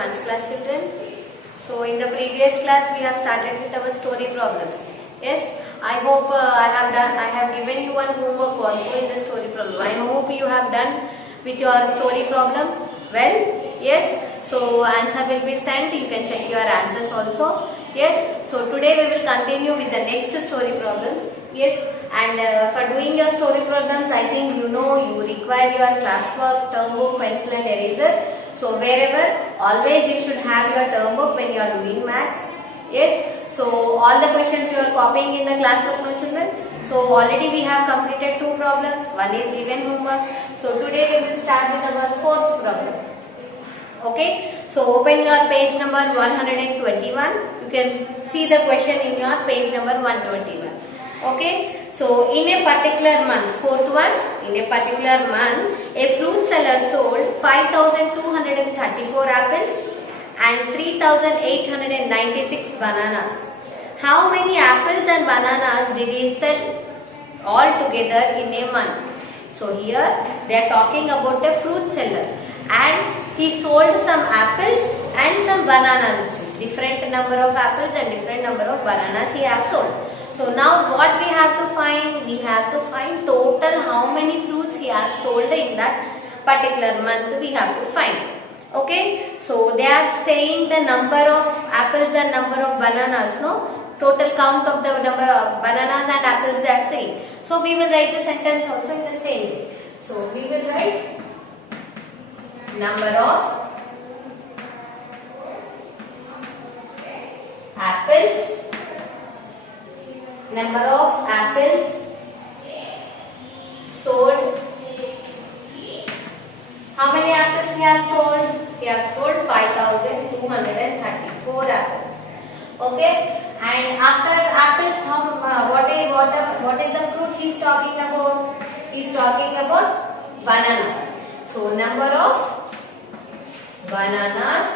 1st class children. So in the previous class we have started with our story problems. Yes, I hope I have given you one homework also in the story problem. I hope you have done with your story problem well. Yes, so answer will be sent. You can check your answers also. Yes, so today we will continue with the next story problems. Yes, and for doing your story problems, I think you know you require your classwork, term book, pencil and eraser. So wherever, always you should have your term book when you are doing maths. Yes, so all the questions you are copying in the classwork, my children. So already we have completed 2 problems. One is given homework. So today we will start with our 4th problem. Okay, so open your page number 121. You can see the question in your page number 121. Okay, so in a particular month, 4th one, in a particular month, a fruit seller sold 5,234 apples and 3,896 bananas. How many apples and bananas did he sell all together in a month? So here they are talking about a fruit seller and he sold some apples and some bananas. Different number of apples and different number of bananas he has sold. So now what we have to find? We have to find total how many fruits he has sold in that particular month we have to find. Okay, so they are saying the number of apples and number of bananas, no? Total count of the number of bananas and apples they are saying. So we will write the sentence also in the same way. So we will write number of apples, number of apples sold. How many apples he has sold? He has sold 5,234 apples. Okay, and after apples, what is the fruit he is talking about? He is talking about bananas. So number of bananas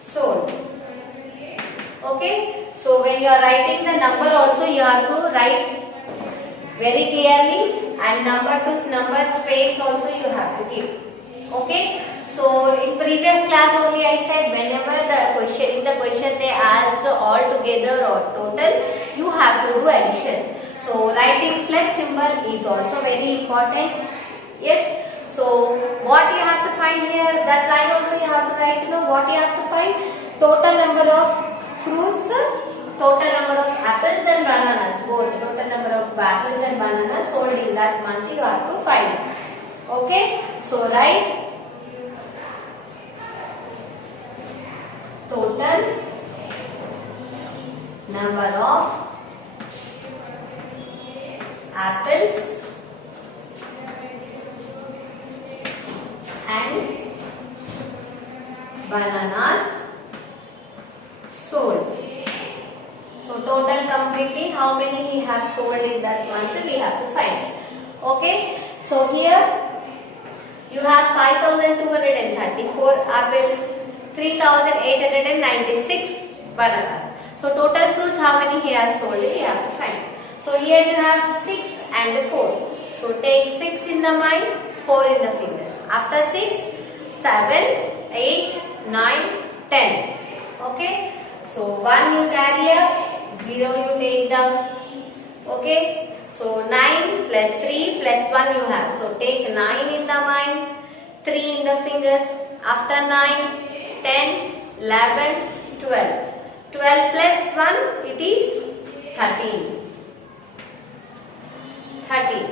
sold. Okay, so when you are writing the number also you have to write very clearly, and number to number space also you have to give. Okay, so in previous class only I said whenever in the question they ask all together or total, you have to do addition. So writing plus symbol is also very important. Yes, so what you have to find here, that line also you have to write, what you have to find? Total number of fruits, total number of apples and bananas, both total number of apples and bananas sold in that month you have to find. Okay, so write total number of apples and bananas sold. So total completely how many he has sold in that month we have to find. Okay, so here you have 5,234 apples, 3,896 bananas. So total fruits how many he has sold we have to find. So here you have 6 and 4. So take 6 in the mind, 4 in the fingers. After 6, 7, 8, 9, 10. Okay. So 1 you carry up, 0 you take down. Okay. So 9 plus 3 plus 1 you have. So take 9 in the mind, 3 in the fingers. After 9, 10, 11, 12. 12 plus 1 it is 13. 13.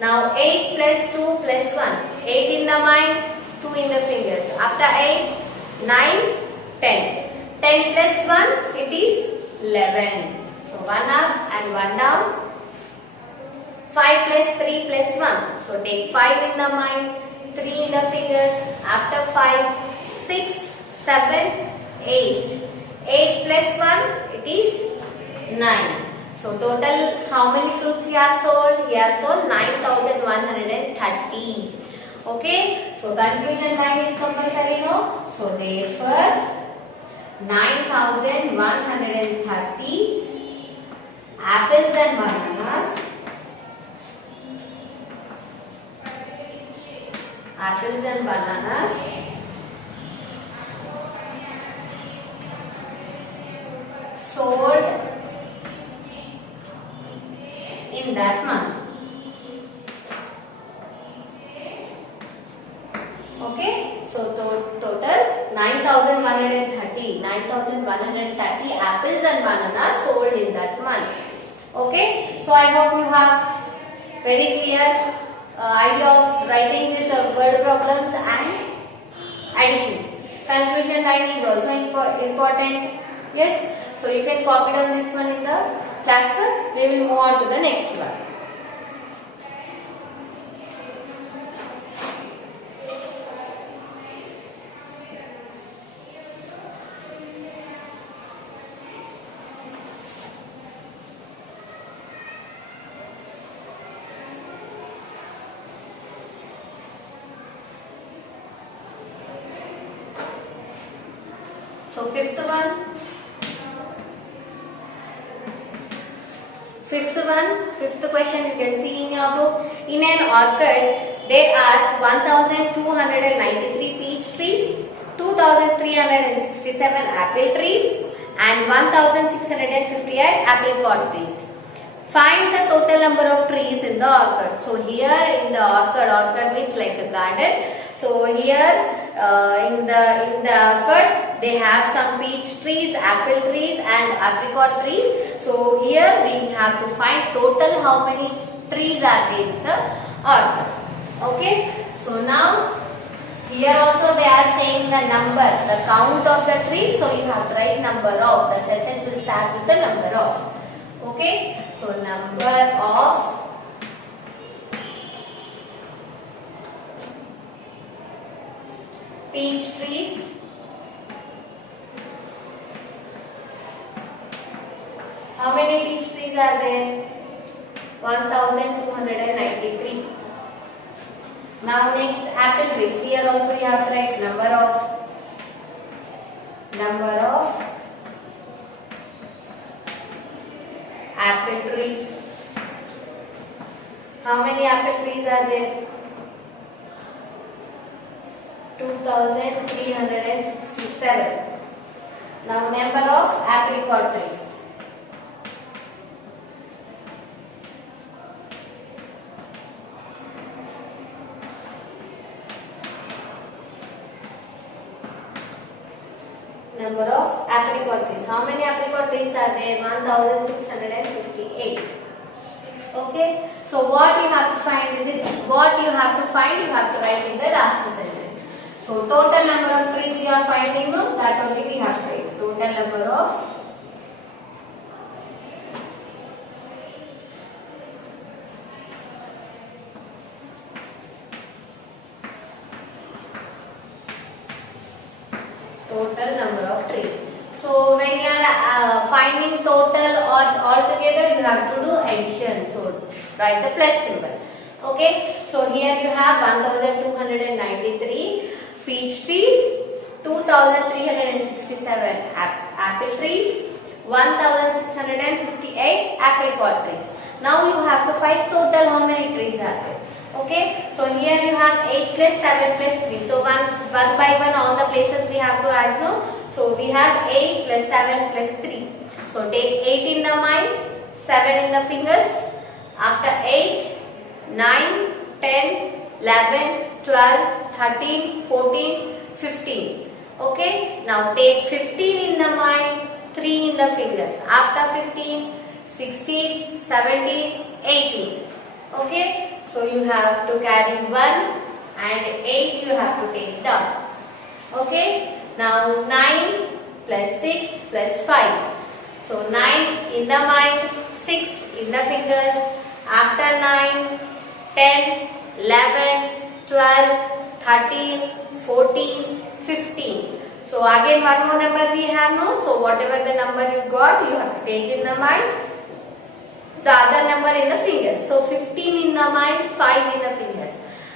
Now 8 plus 2 plus 1. 8 in the mind, 2 in the fingers. After 8, 9, 10. 10 plus 1 it is 11. So 1 up and 1 down. 5 plus 3 plus 1. So take 5 in the mind, 3 in the fingers. After 5, 6, 7, 8. 8 plus 1 it is 9. So total how many fruits he has sold? He has sold 9,130. Okay. So conclusion line is compulsory, no? So therefore 9,130 apples and bananas apples and bananas in that month. Okay, so total 9,130 apples and bananas sold in that month. Okay, so I hope you have very clear idea of writing this word problems and additions. Conclusion line is also important. Yes, so you can copy down this one in the classroom. We will move on to the next one. So fifth question you can see in your book. In an orchard, there are 1,293 peach trees, 2,367 apple trees, and 1,658 apricot trees. Find the total number of trees in the orchard. So here in the orchard means like a garden. So here in the orchard they have some peach trees, apple trees and apricot trees. So here we have to find total how many trees are there in the orchard. Okay. So now here also they are saying the number, the count of the trees. So you have to write number of. The sentence will start with the number of. Okay. So number of peach trees, how many peach trees are there? 1,293. Now next apple trees. Here also you have to write number of apple trees. How many apple trees are there? 2,367. Now number of apricot trees. Number of apricot trees. How many apricot trees are there? 1,658. Okay. So what you have to find in this? What you have to find? You have to write in the last sentence. So total number of trees you are finding, no? That only we have to write. Total number of trees. So when you are finding total or altogether, you have to do addition. So write the plus symbol. Okay. So here you have 1,293 peach trees, 2,367 apple trees, 1,658 apricot trees. Now you have to find total how many trees are there. Okay, so here you have 8 plus 7 plus 3. So one by one all the places we have to add now. So we have 8 plus 7 plus 3. So take 8 in the mind, 7 in the fingers. After 8, 9, 10, 11, 12, 13, 14, 15. Okay, now take 15 in the mind, 3 in the fingers. After 15, 16, 17, 18. Okay. So you have to carry 1 and 8 you have to take down. Okay. Now 9 plus 6 plus 5. So 9 in the mind, 6 in the fingers. After 9, 10, 11, 12, 13, 14, 15. So again one more number we have now. So whatever the number you got, you have to take in the mind. The other number in the fingers. So 15 in the mind, 5 in the fingers.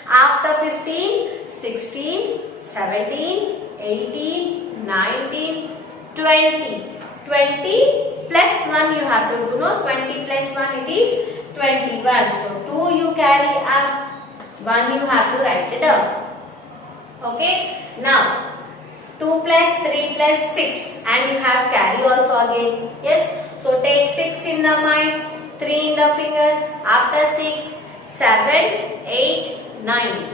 After 15, 16, 17, 18, 19, 20. 20 plus 1 you have to do. No, 20 plus 1 it is 21. So 2 you carry up, 1 you have to write it down. Okay. Now 2 plus 3 plus 6 and you have carry also again. Yes. So take 6 in the mind. 3 in the fingers. After 6, 7, 8, 9.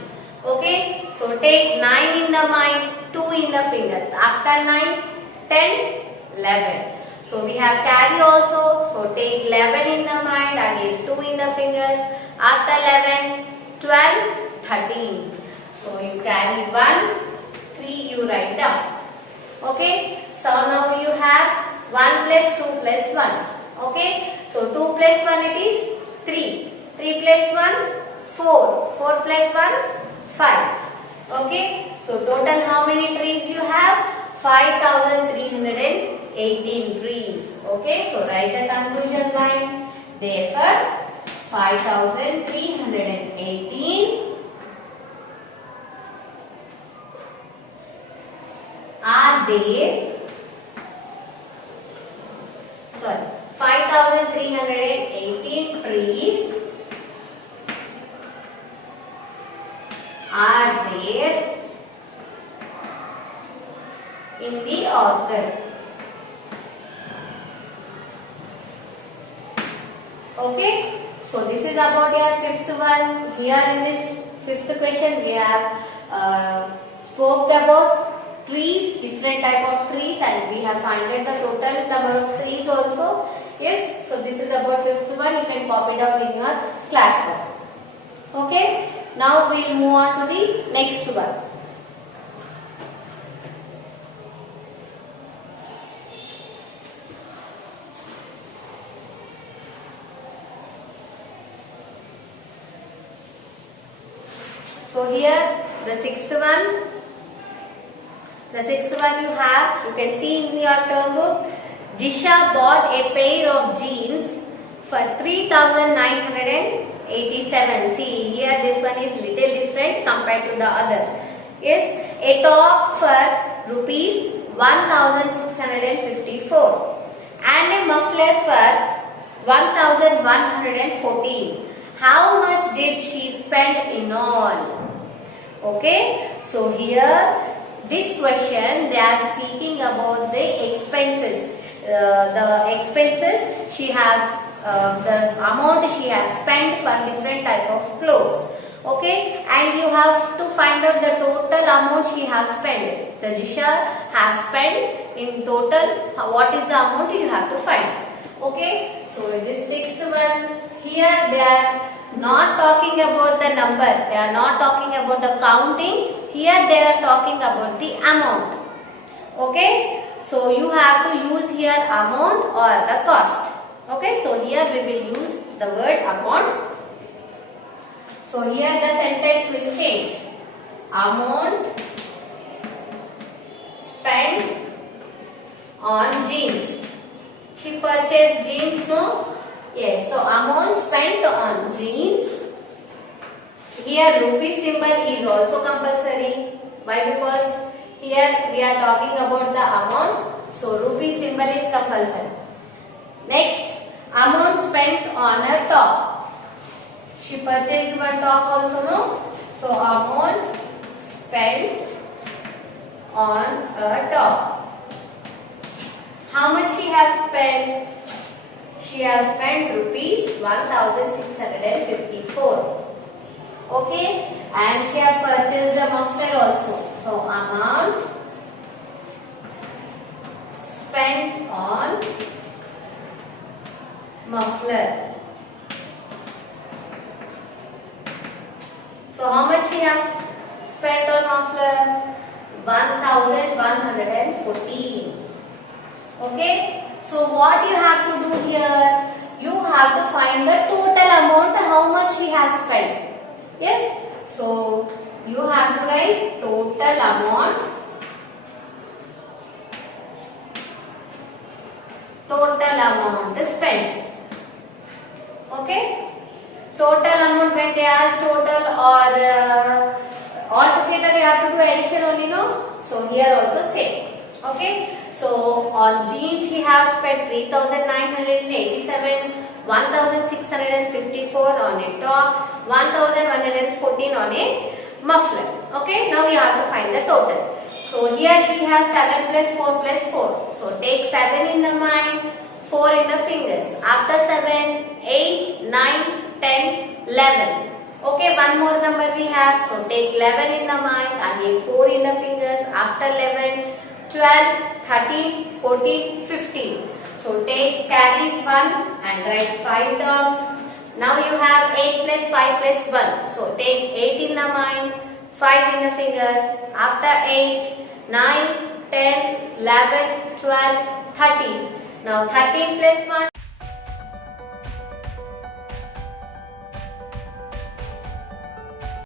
Okay, so take 9 in the mind, 2 in the fingers. After 9, 10, 11. So we have carry also. So take 11 in the mind, again 2 in the fingers. After 11, 12, 13. So you carry 1, 3 you write down. Okay, so now you have 1 plus 2 plus 1. Okay, so 2 plus 1 it is 3. 3 plus 1, 4. 4 plus 1, 5. Okay, so total how many trees you have? 5,318 trees. Okay, so write the conclusion line. Therefore, 5,318 are there. 5,318 trees are there in the orchard. Okay, so this is about your fifth one. Here in this fifth question we have spoke about trees, different type of trees, and we have found the total number of trees also. Yes, so this is about fifth one. You can copy it up in your classwork. Okay, now we will move on to the next one. So here the sixth one. The sixth one you have, you can see in your term book, Jisha bought a pair of jeans for 3,987. See here this one is little different compared to the other. Yes, a top for rupees 1,654 and a muffler for 1,114. How much did she spend in all? Okay, so here this question they are speaking about the expenses. The expenses she have, the amount she has spent for different type of clothes. Okay, and you have to find out the total amount she has spent. The Jisha has spent in total. What is the amount you have to find? Okay, so this sixth one, here they are not talking about the number. They are not talking about the counting. Here they are talking about the amount. Okay, so you have to use here amount or the cost. Okay, so here we will use the word amount. So here the sentence will change. Amount spent on jeans. She purchased jeans, no? Yes, so amount spent on jeans. Here rupee symbol is also compulsory. Why? Because here we are talking about the amount. So rupee symbol is compulsory. Next, amount spent on her top. She purchased one top also, no? So amount spent on a top. How much she has spent? She has spent rupees 1,654. Okay, and she has purchased a muffler also. So amount spent on muffler. So how much she has spent on muffler? 1,114. Okay, so what you have to do here? You have to find the total amount, how much she has spent. Yes, so you have to write total amount. Total amount spent. Okay, total amount when they ask total or all together you have to do addition only, no? So here also same. Okay, so on jeans she has spent 3,987, 1,654 on a top, 1,114 on a muffler. Okay, now you have to find the total. So here we have 7 plus 4 plus 4. So take 7 in the mind, 4 in the fingers. After 7, 8, 9, 10, 11. Okay, one more number we have. So take 11 in the mind, again 4 in the fingers. After 11, 12, 13, 14, 15. So carry 1 and write 5 down. Now you have 8 plus 5 plus 1. So take 8 in the mind, 5 in the fingers. After 8, 9, 10, 11, 12, 13. Now 13 plus 1.